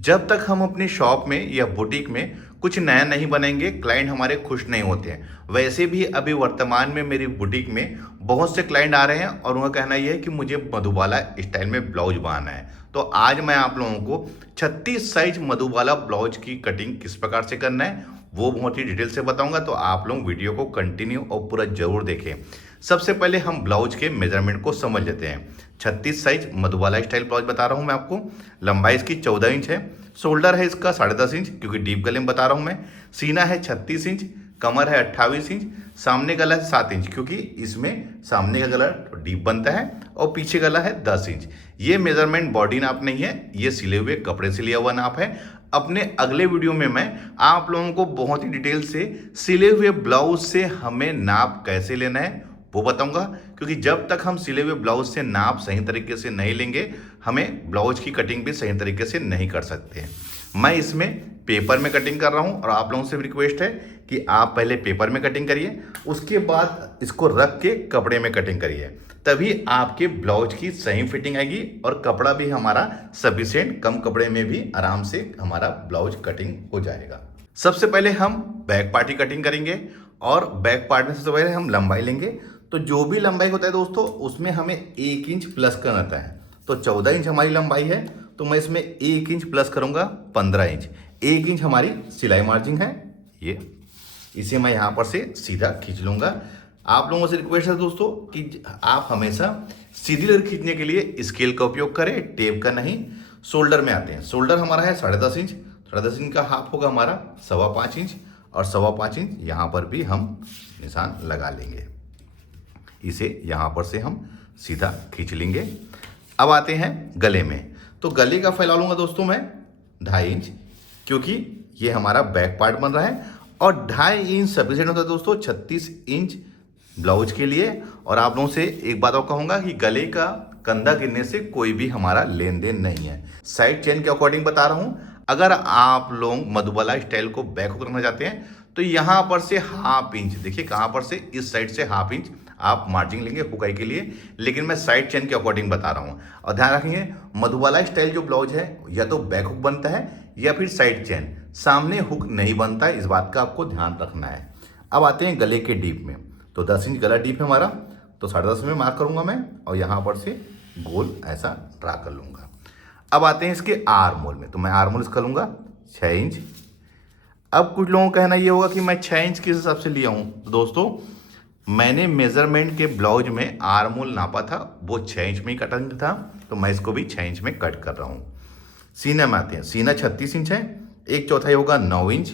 जब तक हम अपनी शॉप में या बुटीक में कुछ नया नहीं बनेंगे, क्लाइंट हमारे खुश नहीं होते हैं। वैसे भी अभी वर्तमान में मेरी बुटीक में बहुत से क्लाइंट आ रहे हैं और उनका कहना यह है कि मुझे मधुबाला स्टाइल में ब्लाउज बनाना है। तो आज मैं आप लोगों को 36 साइज मधुबाला ब्लाउज की कटिंग किस प्रकार से करना है वो बहुत ही डिटेल से बताऊंगा। तो आप लोग वीडियो को कंटिन्यू और पूरा जरूर देखें। सबसे पहले हम ब्लाउज के मेजरमेंट को समझ लेते हैं। 36 साइज मधुबाला स्टाइल ब्लाउज बता रहा हूं मैं आपको। लंबाई इसकी 14 इंच है। शोल्डर है इसका 10.5 इंच, क्योंकि डीप गले में बता रहा हूं मैं। सीना है 36 इंच। कमर है 28 इंच। सामने गला है 7 इंच, क्योंकि इसमें सामने का गला डीप बनता है और पीछे गला है 10 इंच। ये मेजरमेंट बॉडी नाप नहीं है, ये सिले हुए कपड़े से लिया हुआ नाप है। अपने अगले वीडियो में मैं आप लोगों को बहुत ही डिटेल से सिले हुए ब्लाउज से हमें नाप कैसे लेना है वो बताऊंगा, क्योंकि जब तक हम सिले हुए ब्लाउज से नाप सही तरीके से नहीं लेंगे, हमें ब्लाउज की कटिंग भी सही तरीके से नहीं कर सकते हैं। मैं इसमें पेपर में कटिंग कर रहा हूं और आप लोगों से भी रिक्वेस्ट है कि आप पहले पेपर में कटिंग करिए, उसके बाद इसको रख के कपड़े में कटिंग करिए, तभी आपके ब्लाउज की सही फिटिंग आएगी और कपड़ा भी हमारा सफिशिएंट, कम कपड़े में भी आराम से हमारा ब्लाउज कटिंग हो जाएगा। सबसे पहले हम बैक पार्ट की कटिंग करेंगे और बैक पार्ट में सबसे पहले हम लंबाई लेंगे। तो जो भी लंबाई होता है दोस्तों, उसमें हमें 1 इंच प्लस करना रहता है। तो 14 इंच हमारी लंबाई है, तो मैं इसमें 1 इंच प्लस करूंगा 15 इंच। 1 इंच हमारी सिलाई मार्जिन है, ये इसे मैं यहां पर से सीधा खींच लूंगा। आप लोगों से रिक्वेस्ट है दोस्तों कि आप हमेशा सीधी लाइन खींचने के लिए स्केल का उपयोग करें, टेप का नहीं। शोल्डर में आते हैं। शोल्डर हमारा है 10.5 इंच। 10.5 इंच का हाफ होगा हमारा 5.25 इंच, और 5.25 इंच यहाँ पर भी हम निशान लगा लेंगे। इसे यहाँ पर से हम सीधा खींच लेंगे। अब आते हैं गले में। तो गले का फैला लूंगा दोस्तों मैं 2.5 इंच, क्योंकि ये हमारा बैक पार्ट बन रहा है और 2.5 इंच सफिशिएंट होता है दोस्तों 36 इंच ब्लाउज के लिए। और आप लोगों से एक बात और कहूँगा कि गले का कंधा गिरने से कोई भी हमारा लेन देन नहीं है। साइड चेन के अकॉर्डिंग बता रहा हूँ। अगर आप लोग मधुबाला स्टाइल को बैक हुक करना चाहते हैं तो यहाँ पर से 1/2 इंच, देखिए कहाँ पर से, इस साइड से 1/2 इंच आप मार्जिन लेंगे हुकाई के लिए, लेकिन मैं साइड चेन के अकॉर्डिंग बता रहा हूँ। और ध्यान रखेंगे मधुबाला स्टाइल जो ब्लाउज है या तो बैक हुक बनता है या फिर साइड चेन, सामने हुक नहीं बनता है। इस बात का आपको ध्यान रखना है। अब आते हैं गले के डीप में। तो 10 इंच गला डीप है हमारा, तो 10.5 में मार्क करूंगा मैं और यहाँ पर से गोल ऐसा ड्रा कर लूंगा। अब आते हैं इसके आर्म होल में। तो मैं आर्म होल इसका लूंगा 6 इंच। अब कुछ लोगों का कहना ये होगा कि मैं 6 इंच किस हिसाब से लिया हूं। तो दोस्तों मैंने मेजरमेंट के ब्लाउज में आर्म होल नापा था, वो 6 इंच में ही कटिंग था, तो मैं इसको भी 6 इंच में कट कर रहा हूं। सीना में आते हैं। सीना 36 इंच है, 1/4 होगा 9 इंच।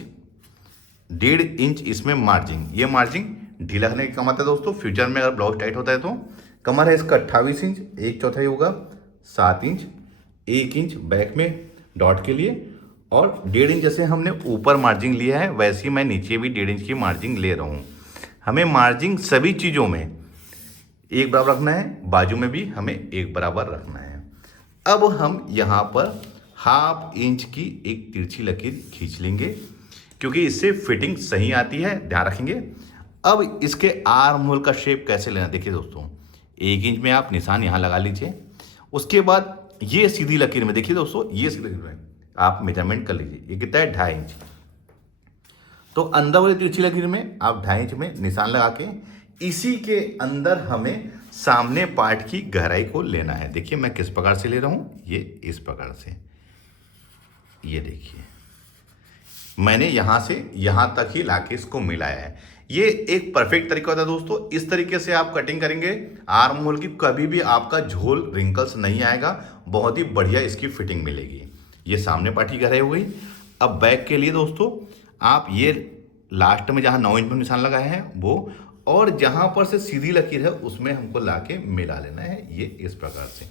1.5 इंच इसमें मार्जिन, ये मार्जिन ढीला करने का काम आता है दोस्तों, फ्यूचर में अगर ब्लाउज टाइट होता है तो। कमर है इसका 28 इंच, 1/4 होगा 7 इंच। 1 इंच बैक में डॉट के लिए और 1.5 इंच जैसे हमने ऊपर मार्जिन लिया है वैसे ही मैं नीचे भी 1.5 इंच की मार्जिन ले रहा हूँ। हमें मार्जिन सभी चीज़ों में एक बराबर रखना है, बाजू में भी हमें एक बराबर रखना है। अब हम यहाँ पर 1/2 इंच की एक तिरछी लकीर खींच लेंगे, क्योंकि इससे फिटिंग सही आती है, ध्यान रखेंगे। अब इसके आर्म होल का शेप कैसे लेना, देखिए दोस्तों 1 इंच में आप निशान यहाँ लगा लीजिए। उसके बाद ये सीधी लकीर में, देखिए दोस्तों ये सीधी लकीर में आप मेजरमेंट कर लीजिए, ये कितना है 2.5 इंच। तो अंदर वाली तिरछी लकीर में आप 2.5 इंच में निशान लगा के इसी के अंदर हमें सामने पार्ट की गहराई को लेना है। देखिए मैं किस प्रकार से ले रहा हूं, ये इस प्रकार से, ये देखिए मैंने यहां से यहां तक ही लाके इसको मिलाया है। ये एक परफेक्ट तरीका होता है दोस्तों। इस तरीके से आप कटिंग करेंगे आर्म होल की, कभी भी आपका झोल रिंकल्स नहीं आएगा, बहुत ही बढ़िया इसकी फिटिंग मिलेगी। ये सामने पार्ट की गहराई हो गई। अब बैक के लिए दोस्तों आप ये लास्ट में जहां 9 इंच में निशान लगाए हैं वो, और जहां पर से सीधी लकीर है उसमें हमको लाके मिला लेना है, ये इस प्रकार से।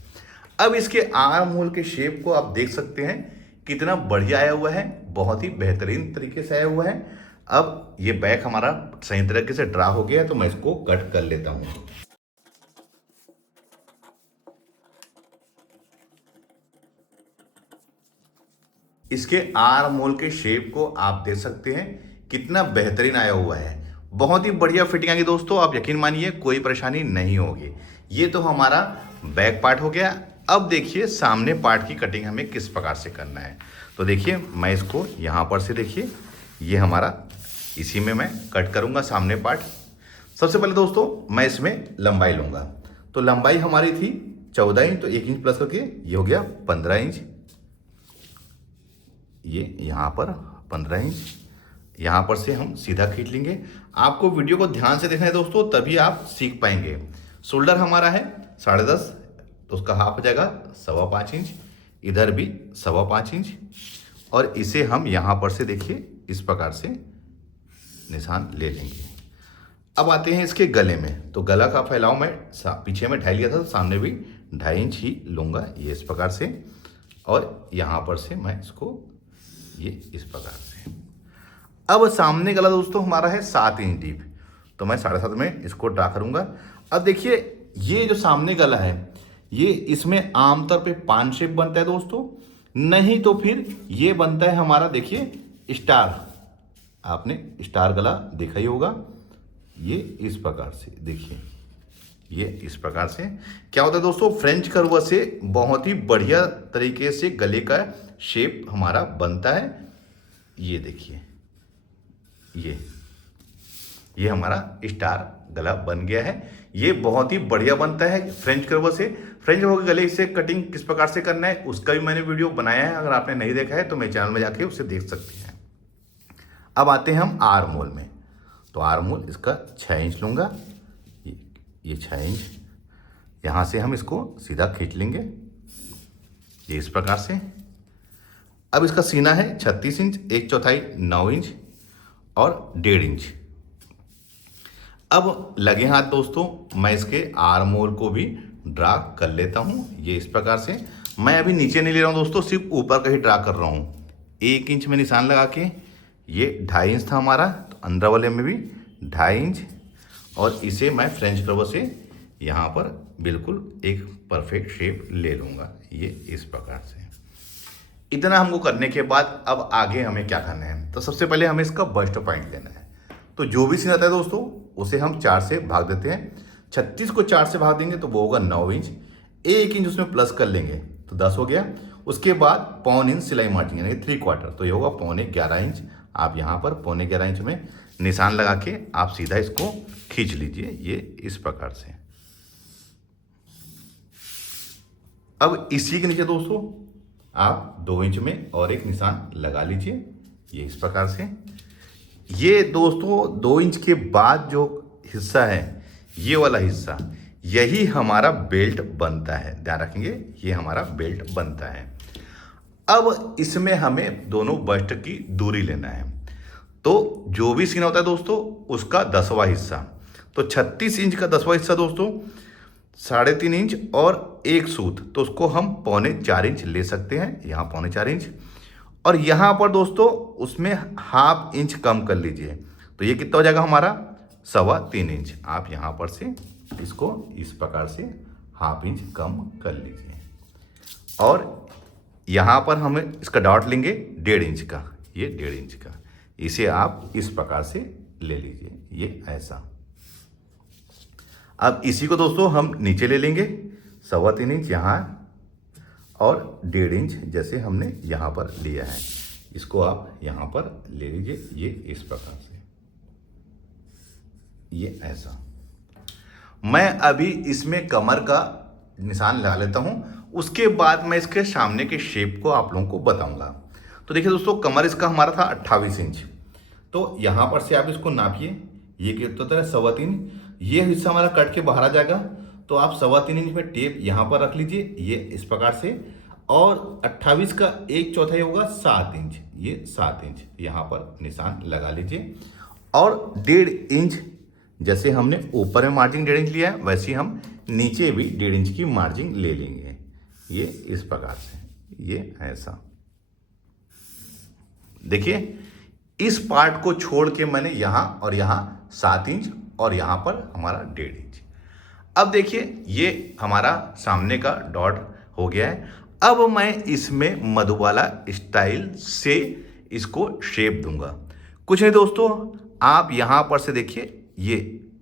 अब इसके आर्म होल के शेप को आप देख सकते हैं कितना बढ़िया आया हुआ है, बहुत ही बेहतरीन तरीके से आया हुआ है। अब ये बैक हमारा सही तरीके से ड्रा हो गया है, तो मैं इसको कट कर लेता हूं। इसके आर्म होल के शेप को आप देख सकते हैं कितना बेहतरीन आया हुआ है, बहुत ही बढ़िया फिटिंग आएगी दोस्तों। आप यकीन मानिए कोई परेशानी नहीं होगी। ये तो हमारा बैक पार्ट हो गया। अब देखिए सामने पार्ट की कटिंग हमें किस प्रकार से करना है। तो देखिए मैं इसको यहाँ पर से देखिए ये हमारा इसी में मैं कट करूँगा सामने पार्ट। सबसे पहले दोस्तों मैं इसमें लंबाई लूँगा। तो लंबाई हमारी थी 14 इंच, तो 1 इंच प्लस करके ये हो गया 15 इंच। ये यहाँ पर 15 इंच, यहाँ पर से हम सीधा खींच लेंगे। आपको वीडियो को ध्यान से देखना है दोस्तों, तभी आप सीख पाएंगे। शोल्डर हमारा है 10.5, तो उसका हाफ हो जाएगा 5.25 इंच। इधर भी 5.25 इंच, और इसे हम यहाँ पर से देखिए इस प्रकार से निशान ले लेंगे। अब आते हैं इसके गले में। तो गला का फैलाव मैं पीछे में 2.5 लिया था, तो सामने भी 2.5 इंच ही लूँगा, ये इस प्रकार से। और यहाँ पर से मैं इसको ये इस प्रकार से। अब सामने गला दोस्तों हमारा है 7 इंच डीप, तो मैं 7.5 में इसको ड्रा करूँगा। अब देखिए ये जो सामने गला है, ये इसमें आमतौर पे पान शेप बनता है दोस्तों, नहीं तो फिर ये बनता है हमारा देखिए स्टार। आपने स्टार गला देखा ही होगा, ये इस प्रकार से देखिए, ये इस प्रकार से क्या होता है दोस्तों, फ्रेंच कर्व से बहुत ही बढ़िया तरीके से गले का शेप हमारा बनता है। ये देखिए ये हमारा स्टार गला बन गया है। ये बहुत ही बढ़िया बनता है फ्रेंच कर्व से। फ्रेंच कर्व के गले से कटिंग किस प्रकार से करना है उसका भी मैंने वीडियो बनाया है, अगर आपने नहीं देखा है तो मेरे चैनल में जाके उसे देख सकते हैं। अब आते हैं हम आर्म होल में। तो आर्म होल इसका 6 इंच लूँगा, ये 6 इंच। यहाँ से हम इसको सीधा खींच लेंगे, ये इस प्रकार से। अब इसका सीना है 36 इंच, 1/4 9 इंच और 1.5 इंच। अब लगे हाथ दोस्तों मैं इसके आर्म होल को भी ड्रा कर लेता हूँ, ये इस प्रकार से। मैं अभी नीचे नहीं ले रहा हूँ दोस्तों, सिर्फ ऊपर का ही ड्रा कर रहा हूँ। 1 इंच में निशान लगा के, ये 2.5 इंच था हमारा, तो अंदर वाले में भी 2.5 इंच, और इसे मैं फ्रेंच कर्व से यहाँ पर बिल्कुल एक परफेक्ट शेप ले लूँगा, ये इस प्रकार से। इतना हमको करने के बाद अब आगे हमें क्या करना है, तो सबसे पहले हमें इसका बस्ट पॉइंट लेना है। तो जो भी सीन आता है दोस्तों उसे हम 4 से भाग देते हैं। 36 को 4 से भाग देंगे तो वो होगा 9 इंच। 1 इंच उसमें प्लस कर लेंगे तो 10 हो गया। उसके बाद 1/4 इंच सिलाई मार्जिन यानी 3/4, तो ये होगा 11.25 इंच। आप यहाँ पर 11.25 इंच में निशान लगा के आप सीधा इसको खींच लीजिए, ये इस प्रकार से। अब इसी के नीचे दोस्तों आप 2 इंच में और एक निशान लगा लीजिए, ये इस प्रकार से। ये दोस्तों 2 इंच के बाद जो हिस्सा है, ये वाला हिस्सा, यही हमारा बेल्ट बनता है, ध्यान रखेंगे, ये हमारा बेल्ट बनता है। अब इसमें हमें दोनों बस्ट की दूरी लेना है। तो जो भी सीना होता है दोस्तों उसका 10वां हिस्सा, तो 36 इंच का 10वां हिस्सा दोस्तों 3.5 इंच और 1 सूत, तो उसको हम 3.25 इंच ले सकते हैं, यहाँ 3.25 इंच। और यहाँ पर दोस्तों उसमें 1/2 इंच कम कर लीजिए, तो ये कितना हो जाएगा हमारा 3.25 इंच। आप यहाँ पर से इसको इस प्रकार से 1/2 इंच कम कर लीजिए। और यहाँ पर हम इसका डॉट लेंगे 1.5 इंच का, ये 1.5 इंच का, इसे आप इस प्रकार से ले लीजिए, ये ऐसा। अब इसी को दोस्तों हम नीचे ले लेंगे 3.25 इंच यहाँ और 1.5 इंच जैसे हमने यहाँ पर लिया है, इसको आप यहाँ पर ले लीजिए, ये इस प्रकार से, ये ऐसा। मैं अभी इसमें कमर का निशान लगा लेता हूँ, उसके बाद मैं इसके सामने के शेप को आप लोगों को बताऊंगा। तो देखिए दोस्तों कमर इसका हमारा था 28 इंच, तो यहाँ पर से आप इसको नापिए, ये कितना होता है 3.25, ये हिस्सा हमारा कट के बाहर आ जाएगा, तो आप 3.25 इंच में टेप यहाँ पर रख लीजिए, ये इस प्रकार से। और 28 का 1/4 होगा 7 इंच, ये 7 इंच यहाँ पर निशान लगा लीजिए। और 1.5 इंच जैसे हमने ऊपर में मार्जिन 1.5 इंच लिया है, वैसे हम नीचे भी 1.5 इंच की मार्जिन ले लेंगे, ये इस प्रकार से, ये ऐसा। देखिए इस पार्ट को छोड़ के मैंने यहाँ और यहाँ 7 इंच और यहाँ पर हमारा 1.5 इंच। अब देखिए ये हमारा सामने का डॉट हो गया है। अब मैं इसमें मधुबाला स्टाइल से इसको शेप दूंगा। कुछ नहीं दोस्तों, आप यहाँ पर से देखिए, ये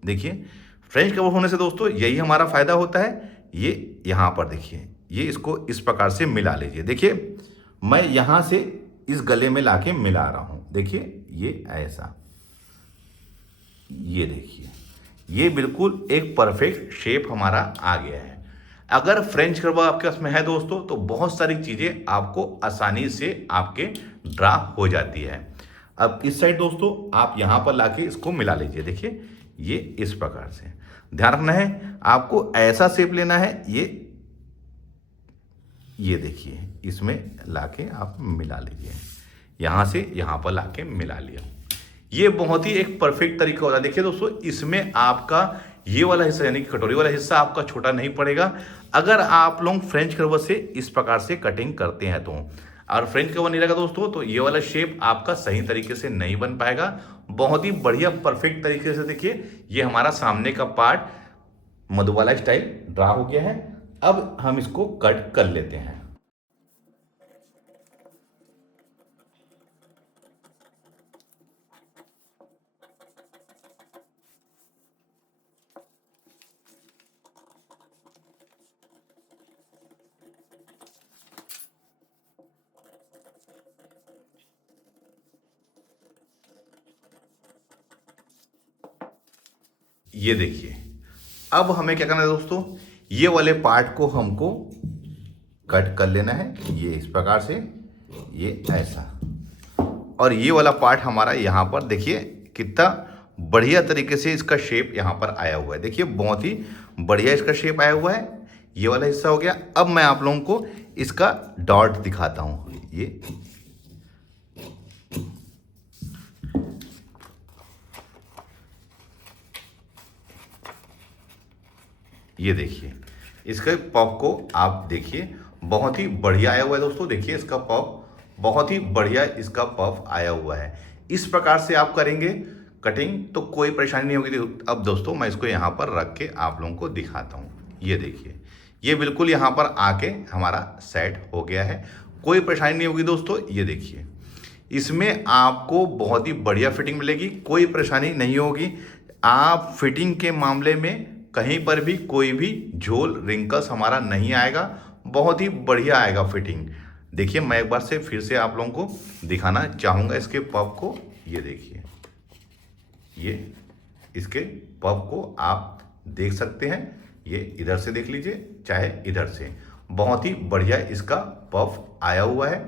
देखिए फ्रेंच कवर होने से दोस्तों यही हमारा फायदा होता है। ये यहाँ पर देखिए, ये इसको इस प्रकार से मिला लीजिए। देखिए मैं यहाँ से इस गले में लाके मिला रहा हूँ। देखिए ये ऐसा, ये देखिए ये बिल्कुल एक परफेक्ट शेप हमारा आ गया है। अगर फ्रेंच कर्व आपके पास में है दोस्तों तो बहुत सारी चीज़ें आपको आसानी से आपके ड्रा हो जाती है। अब इस साइड दोस्तों आप यहाँ पर लाके इसको मिला लीजिए। देखिए ये इस प्रकार से, ध्यान रखना है आपको ऐसा शेप लेना है। ये देखिए इसमें लाके आप मिला लीजिए, यहाँ से यहाँ पर लाके मिला लिया। ये बहुत ही एक परफेक्ट तरीका होता है। देखिए दोस्तों इसमें आपका ये वाला हिस्सा यानी कि कटोरी वाला हिस्सा आपका छोटा नहीं पड़ेगा अगर आप लोग फ्रेंच कर्व से इस प्रकार से कटिंग करते हैं तो। और फ्रेंच कर्व नहीं रहेगा दोस्तों तो ये वाला शेप आपका सही तरीके से नहीं बन पाएगा। बहुत ही बढ़िया परफेक्ट तरीके से देखिए ये हमारा सामने का पार्ट मधुबाला स्टाइल ड्रा हो गया है। अब हम इसको कट कर लेते हैं। ये देखिए अब हमें क्या करना है दोस्तों, ये वाले पार्ट को हमको कट कर लेना है। ये इस प्रकार से, ये ऐसा, और ये वाला पार्ट हमारा यहाँ पर देखिए कितना बढ़िया तरीके से इसका शेप यहाँ पर आया हुआ है। देखिए बहुत ही बढ़िया इसका शेप आया हुआ है। ये वाला हिस्सा हो गया। अब मैं आप लोगों को इसका डॉट दिखाता हूँ। ये देखिए इसका पफ को आप देखिए बहुत ही बढ़िया आया हुआ है दोस्तों। देखिए इसका पफ बहुत ही बढ़िया इसका पफ आया हुआ है। इस प्रकार से आप करेंगे कटिंग तो कोई परेशानी नहीं होगी। अब दोस्तों मैं इसको यहाँ पर रख के आप लोगों को दिखाता हूँ। ये देखिए ये बिल्कुल यहाँ पर आके हमारा सेट हो गया है, कोई परेशानी नहीं होगी दोस्तों। ये देखिए इसमें आपको बहुत ही बढ़िया फिटिंग मिलेगी, कोई परेशानी नहीं होगी। आप फिटिंग के मामले में कहीं पर भी कोई भी झोल रिंकल्स हमारा नहीं आएगा, बहुत ही बढ़िया आएगा फिटिंग। देखिए मैं एक बार से फिर से आप लोगों को दिखाना चाहूँगा इसके पफ को। ये देखिए ये इसके पफ को आप देख सकते हैं। ये इधर से देख लीजिए चाहे इधर से, बहुत ही बढ़िया इसका पफ आया हुआ है।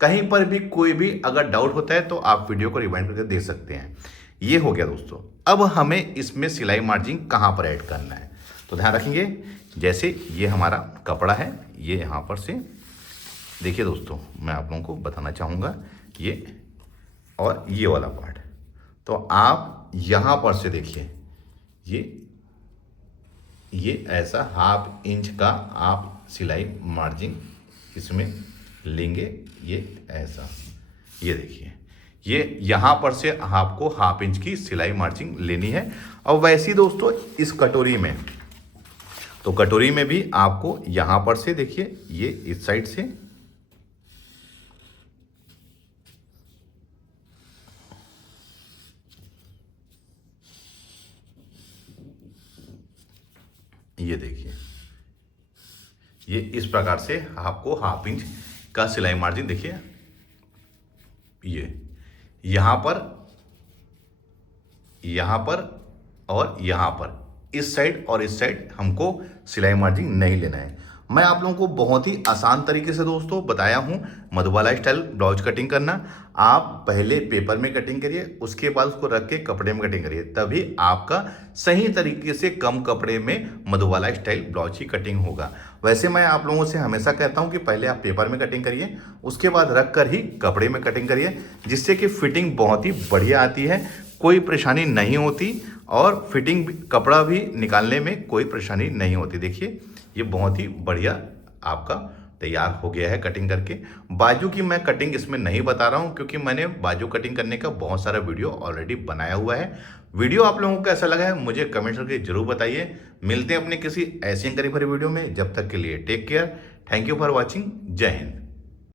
कहीं पर भी कोई भी अगर डाउट होता है तो आप वीडियो को रिवाइंड करके देख सकते हैं। ये हो गया दोस्तों। अब हमें इसमें सिलाई मार्जिन कहाँ पर ऐड करना है तो ध्यान रखेंगे। जैसे ये हमारा कपड़ा है, ये यहाँ पर से देखिए दोस्तों मैं आप लोगों को बताना चाहूँगा ये और ये वाला पार्ट, तो आप यहाँ पर से देखिए ये ऐसा 1/2 इंच का आप सिलाई मार्जिन इसमें लेंगे। ये ऐसा, ये देखिए ये यहाँ पर से आपको 1/2 इंच की सिलाई मार्जिन लेनी है। और वैसे ही दोस्तों इस कटोरी में, तो कटोरी में भी आपको यहाँ पर से देखिए ये इस साइड से ये देखिए ये इस प्रकार से आपको 1/2 इंच का सिलाई मार्जिन देखिए ये यहाँ पर और यहाँ पर, इस साइड और इस साइड हमको सिलाई मार्जिन नहीं लेना है। मैं आप लोगों को बहुत ही आसान तरीके से दोस्तों बताया हूँ मधुबाला स्टाइल ब्लाउज कटिंग करना। आप पहले पेपर में कटिंग करिए, उसके बाद उसको रख के कपड़े में कटिंग करिए, तभी आपका सही तरीके से कम कपड़े में मधुबाला स्टाइल ब्लाउज की कटिंग होगा। वैसे मैं आप लोगों से हमेशा कहता हूँ कि पहले आप पेपर में कटिंग करिए, उसके बाद रख कर ही कपड़े में कटिंग करिए, जिससे कि फिटिंग बहुत ही बढ़िया आती है, कोई परेशानी नहीं होती और फिटिंग कपड़ा भी निकालने में कोई परेशानी नहीं होती। देखिए ये बहुत ही बढ़िया आपका तैयार हो गया है कटिंग करके। बाजू की मैं कटिंग इसमें नहीं बता रहा हूं क्योंकि मैंने बाजू कटिंग करने का बहुत सारा वीडियो ऑलरेडी बनाया हुआ है। वीडियो आप लोगों को कैसा लगा है मुझे कमेंट करके जरूर बताइए। मिलते हैं अपने किसी ऐसी जानकारी भरी वीडियो में, जब तक के लिए take care, thank you for watching, जय हिंद।